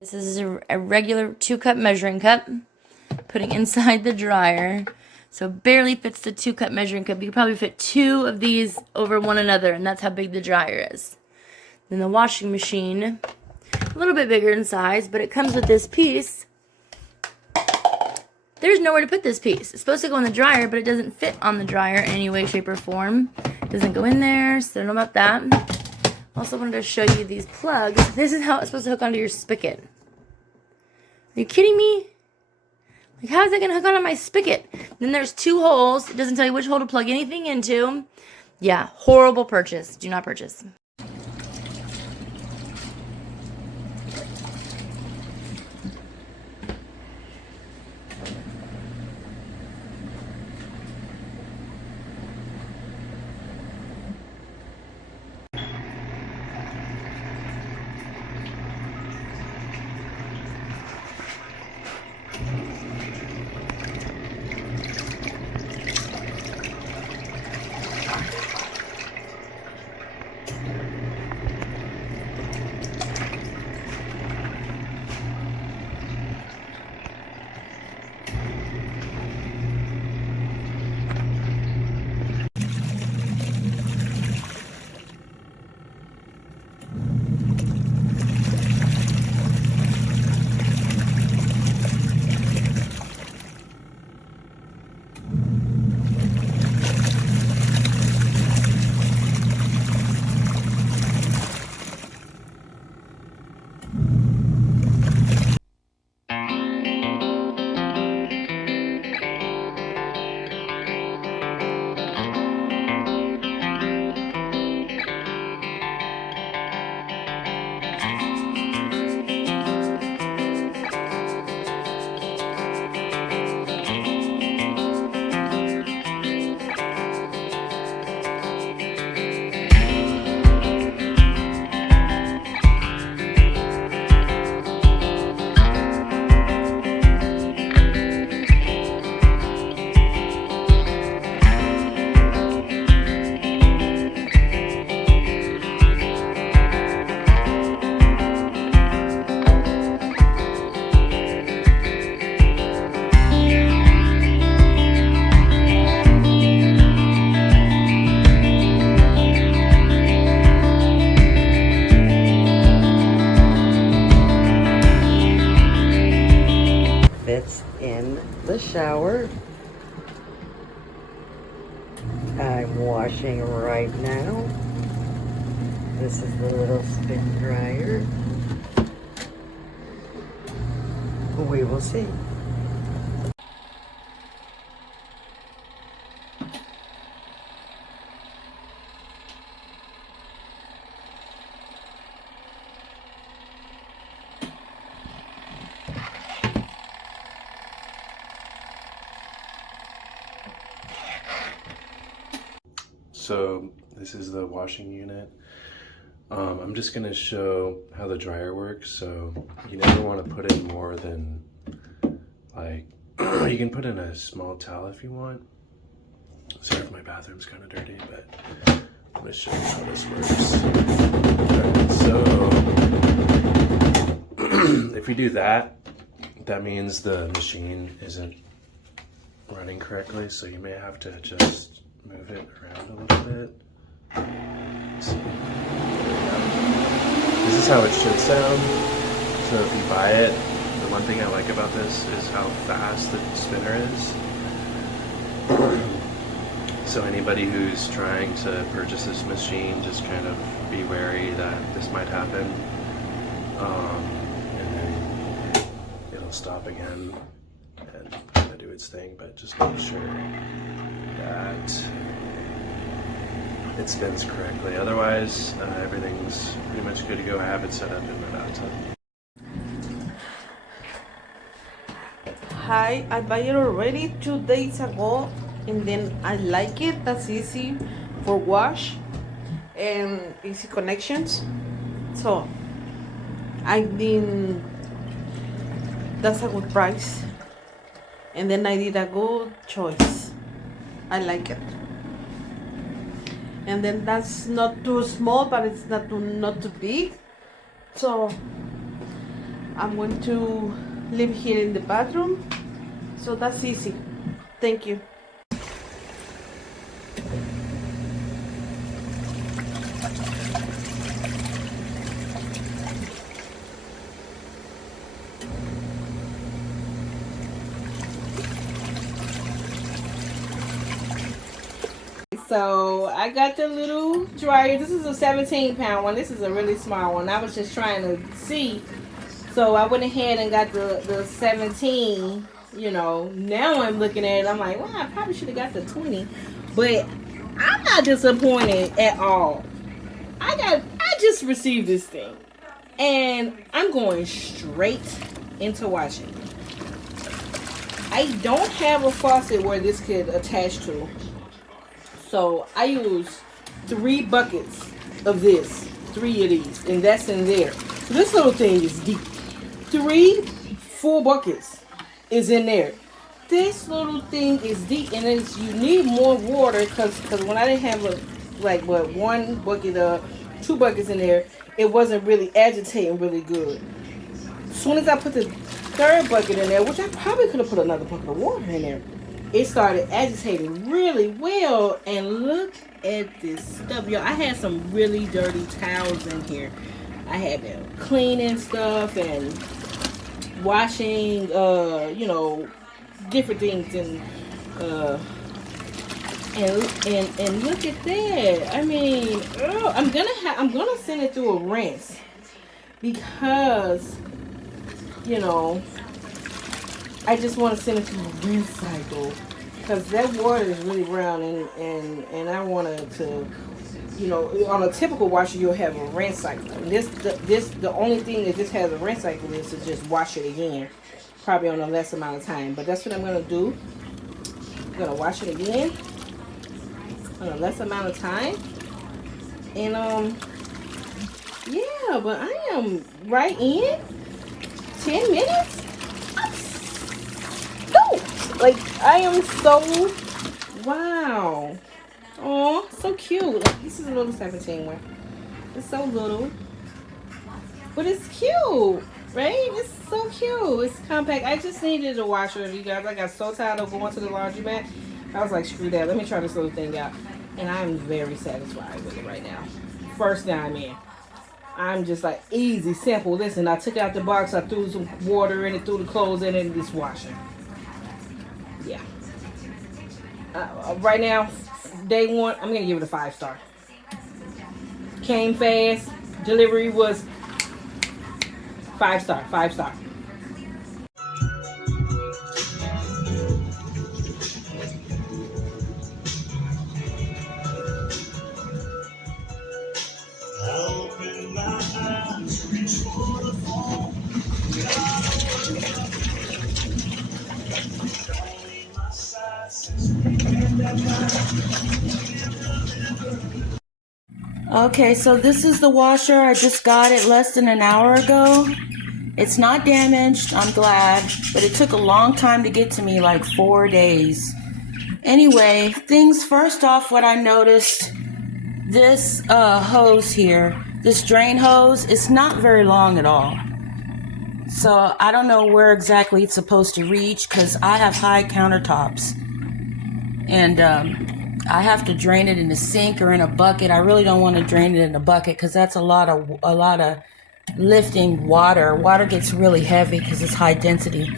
This is a regular 2-cup measuring cup, putting inside the dryer. So barely fits the 2-cup measuring cup. You could probably fit 2 of these over one another, and that's how big the dryer is. Then the washing machine, a little bit bigger in size, but it comes with this piece. There's nowhere to put this piece. It's supposed to go in the dryer, but it doesn't fit on the dryer in any way, shape, or form. It doesn't go in there, so I don't know about that. Also wanted to show you these plugs. This is how it's supposed to hook onto your spigot. Are you kidding me? Like, how is that going to hook onto my spigot? Then there's 2 holes. It doesn't tell you which hole to plug anything into. Yeah, horrible purchase. Do not purchase. Fits in the shower. I'm washing right now. This is the little spin dryer. We will see. So this is the washing unit. I'm just gonna show how the dryer works. So you never want to put in more than, like, you can put in a small towel if you want. Sorry if my bathroom's kind of dirty, but I'm gonna show you how this works. Alright, so if we do that, that means the machine isn't running correctly. So you may have to just move it around a little bit. So, this is how it should sound. So if you buy it, the one thing I like about this is how fast the spinner is. So anybody who's trying to purchase this machine, just kind of be wary that this might happen. And then it'll stop again and kind of do its thing, but just make sure that it spins correctly. Otherwise, everything's pretty much good to go. I have it set up in my bathtub. Hi, I bought it already 2 days ago, and then I like it. That's easy for wash and easy connections. So I think that's a good price, and then I did a good choice. I like it. And then that's not too small, but it's not too big. So I'm going to leave here in the bathroom. So that's easy. Thank you. So I got the little dryer. This is a 17-pound one. This is a really small one. I was just trying to see. So I went ahead and got the 17. You know, now I'm looking at it. I'm like, well, I probably should have got the 20. But I'm not disappointed at all. I just received this thing. And I'm going straight into washing. I don't have a faucet where this could attach to. So I use 3 buckets of this, 3 of these, and that's in there. So this little thing is deep. 3 full buckets is in there. This little thing is deep, and it's, you need more water because when I didn't have one bucket, 2 buckets in there, it wasn't really agitating really good. As soon as I put the 3rd bucket in there, which I probably could have put another bucket of water in there, it started agitating really well. And look at this stuff, y'all. I had some really dirty towels in here. I had been cleaning stuff and washing, you know, different things, and look at that. I mean, I'm gonna send it through a rinse because, you know, I just want to send it through a rinse cycle because that water is really brown, and I wanted to, you know, on a typical washer you'll have a rinse cycle. And the only thing that this has a rinse cycle is to just wash it again, probably on a less amount of time. But that's what I'm gonna do. I'm gonna wash it again on a less amount of time, and yeah. But I am right in 10 minutes. Like, I am so, wow. Oh, so cute. Like, this is a little 17 one. It's so little, but it's cute, right? It's so cute. It's compact. I just needed a washer, you guys. I got so tired of going to the laundromat. I was like, screw that. Let me try this little thing out. And I'm very satisfied with it right now. First time in. I'm just like, easy, simple. Listen, I took out the box. I threw some water in it, threw the clothes in it, and this washer. Yeah. Right now, day 1, I'm gonna give it a 5-star. Came fast. Delivery was 5-star. 5-star. Okay, so this is the washer. I just got it less than an hour ago. It's not damaged, I'm glad, but it took a long time to get to me, like 4 days. Anyway, things first off, what I noticed, this hose here, this drain hose, it's not very long at all. So I don't know where exactly it's supposed to reach because I have high countertops. And I have to drain it in the sink or in a bucket. I really don't want to drain it in a bucket because that's a lot of lifting water. Water gets really heavy because it's high density.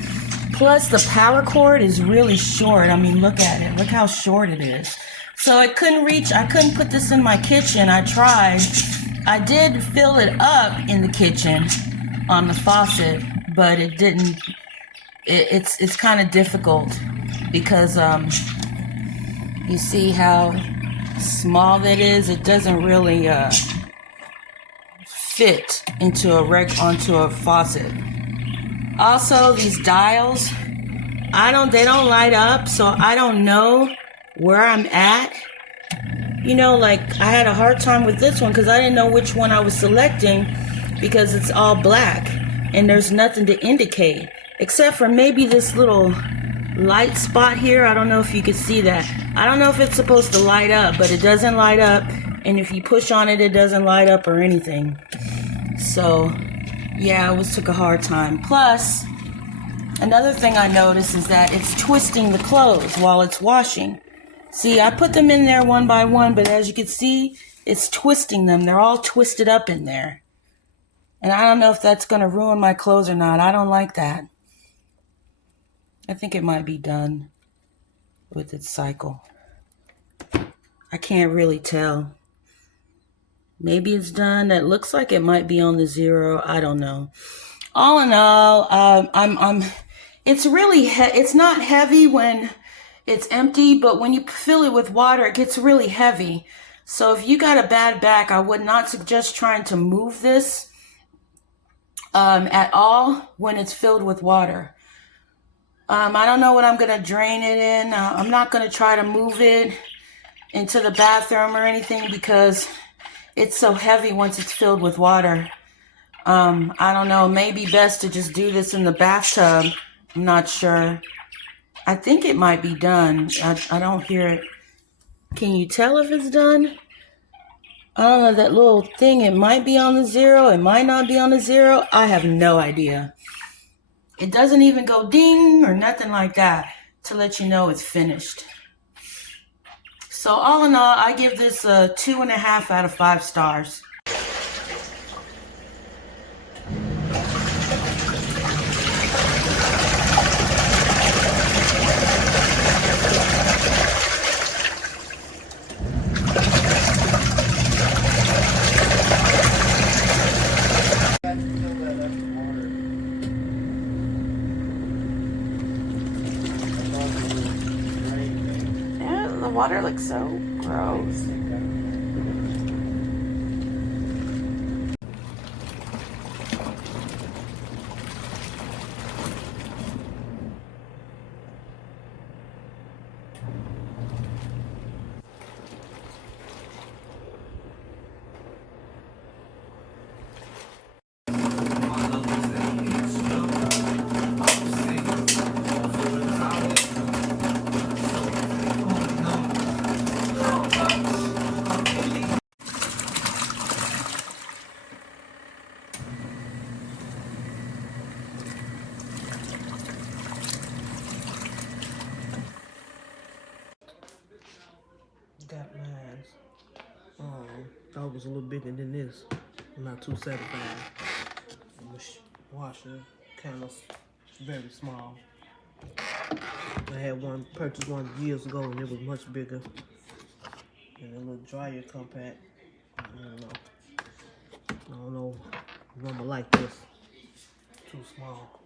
Plus the power cord is really short. I mean, look at it. Look how short it is. So I couldn't put this in my kitchen. I tried. I did fill it up in the kitchen on the faucet, but it didn't. It's kind of difficult because you see how small that is? It doesn't really fit into onto a faucet. Also, these dials, they don't light up, so I don't know where I'm at. You know, like I had a hard time with this one because I didn't know which one I was selecting because it's all black and there's nothing to indicate except for maybe this little light spot here. I don't know if you can see that. I don't know if it's supposed to light up, but it doesn't light up, and if you push on it, it doesn't light up or anything. So Yeah, it took a hard time. Plus, another thing I noticed is that it's twisting the clothes while it's washing. See, I put them in there one by one, but as you can see, it's twisting them. They're all twisted up in there. And I don't know if that's going to ruin my clothes or not. I don't like that. I think it might be done with its cycle. I can't really tell. Maybe it's done. It looks like it might be on the 0. I don't know. All in all, it's really, it's not heavy when it's empty, but when you fill it with water, it gets really heavy. So if you got a bad back, I would not suggest trying to move this at all when it's filled with water. I don't know what I'm going to drain it in. I'm not going to try to move it into the bathroom or anything because it's so heavy once it's filled with water. I don't know. It may be best to just do this in the bathtub. I'm not sure. I think it might be done. I don't hear it. Can you tell if it's done? I don't know, that little thing, it might be on the 0. It might not be on the 0. I have no idea. It doesn't even go ding or nothing like that to let you know it's finished. So all in all, I give this a 2.5 out of 5 stars. Yeah, the water looks so gross. Got mine. Thought it was a little bigger than this. I'm not too satisfied. The washer kind of very small. I had purchased one years ago and it was much bigger. And a little dryer compact. I don't know if I'm gonna like this. Too small.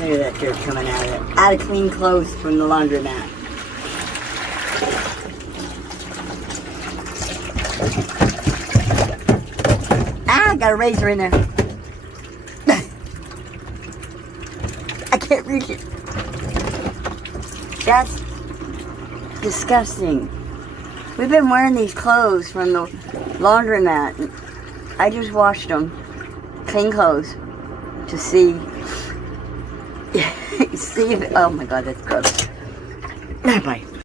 Look at that dirt coming out of it. Out of clean clothes from the laundromat. Ah, got a razor in there. I can't reach it. That's disgusting. We've been wearing these clothes from the laundromat. I just washed them. Clean clothes. To see if, oh my God, that's gross. Bye.